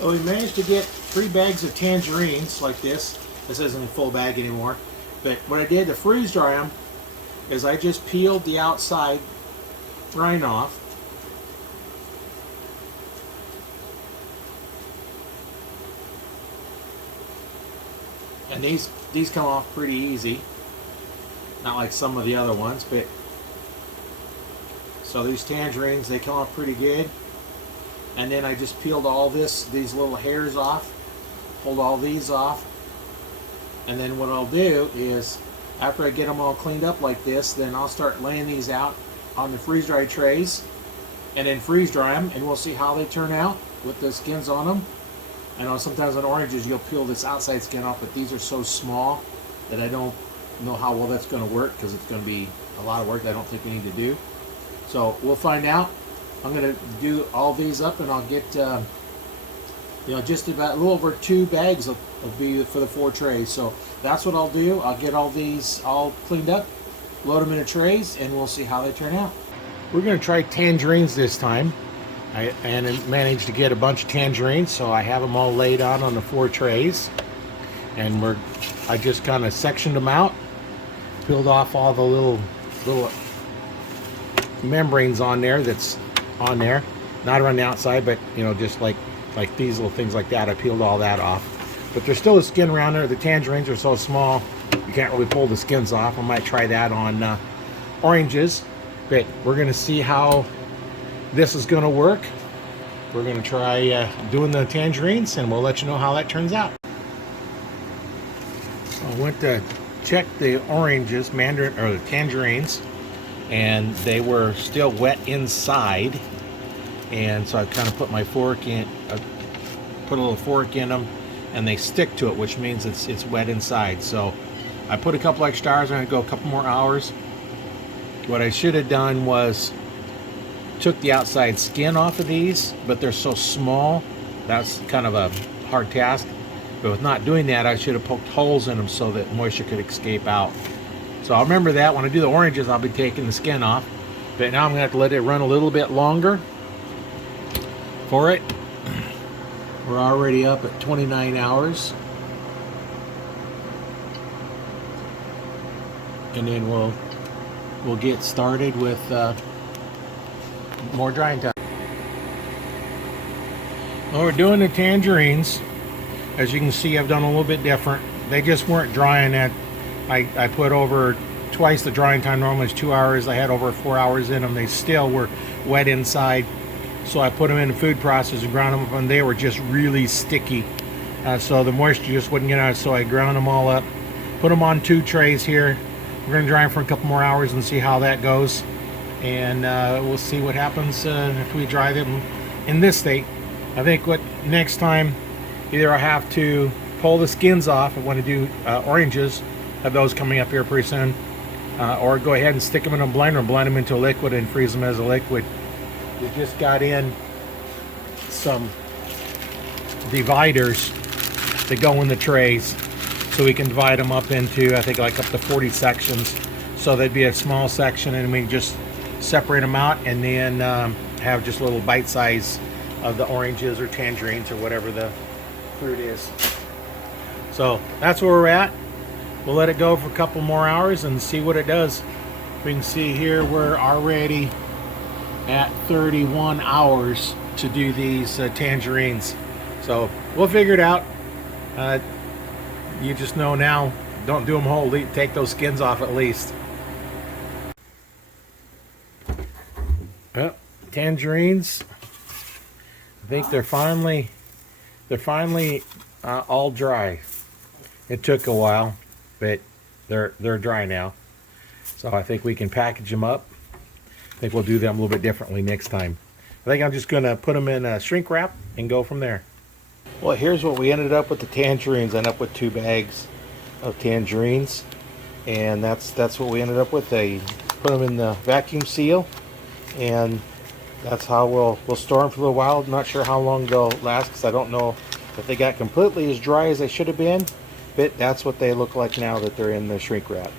Well, we managed to get 3 bags of tangerines like this. This isn't a full bag anymore. But what I did to freeze dry them is I just peeled the outside rind off. And these come off pretty easy. Not like some of the other ones, but so these tangerines, they come off pretty good. And then I just peeled all these little hairs off, pulled all these off. And then what I'll do is, after I get them all cleaned up like this, then I'll start laying these out on the freeze dry trays and then freeze dry them, and we'll see how they turn out with the skins on them. I know sometimes on oranges you'll peel this outside skin off, but these are so small that I don't know how well that's going to work, because it's going to be a lot of work that I don't think we need to do. So we'll find out. I'm going to do all these up, and I'll get just about a little over 2 bags will be for the 4 trays. So that's what I'll do. I'll get all these all cleaned up, load them into trays, and we'll see how they turn out. We're going to try tangerines this time. I managed to get a bunch of tangerines, so I have them all laid out on the 4 trays, and I just kind of sectioned them out, peeled off all the little membranes on there that's on there, not around the outside, but just like these little things like that. I peeled all that off, but there's still a skin around there. The tangerines are so small you can't really pull the skins off. I might try that on oranges, but we're going to see how this is going to work. We're going to try doing the tangerines, and we'll let you know how that turns out. So I went to check the oranges, the tangerines, and they were still wet inside. And so I kind of put my fork in, put a little fork in them, and they stick to it, which means it's wet inside. So I put a couple extra hours. I'm going to go a couple more hours. What I should have done was took the outside skin off of these, but they're so small, that's kind of a hard task. But with not doing that, I should have poked holes in them so that moisture could escape out. So I'll remember that. When I do the oranges, I'll be taking the skin off. But now I'm going to have to let it run a little bit longer for it. We're already up at 29 hours. And then we'll get started with more drying time. Well, we're doing the tangerines. As you can see, I've done a little bit different. They just weren't drying at, I put over twice the drying time. Normally it's 2 hours. I had over 4 hours in them. They still were wet inside. So I put them in the food processor and ground them up, and they were just really sticky. So the moisture just wouldn't get out. So I ground them all up, put them on 2 trays here. We're going to dry them for a couple more hours and see how that goes. And we'll see what happens if we dry them in this state. I think next time, either I have to pull the skins off. I want to do oranges, have those coming up here pretty soon, or go ahead and stick them in a blender and blend them into a liquid and freeze them as a liquid. We just got in some dividers that go in the trays, so we can divide them up into, I think, like up to 40 sections. So there'd be a small section, and we just separate them out, and then have just a little bite size of the oranges or tangerines or whatever the fruit is. So that's where we're at. We'll let it go for a couple more hours and see what it does. We can see here we're already at 31 hours to do these tangerines. So we'll figure it out. You just know now, don't do them whole. Take those skins off at least. Well, tangerines, I think they're finally all dry. It took a while, but they're dry now. So I think we can package them up. I think we'll do them a little bit differently next time. I think I'm just going to put them in shrink wrap and go from there. Well, here's what we ended up with the tangerines. I ended up with 2 bags of tangerines, and that's what we ended up with. They put them in the vacuum seal, and that's how we'll store them for a little while. I'm not sure how long they'll last, because I don't know if they got completely as dry as they should have been, but that's what they look like now that they're in the shrink wrap.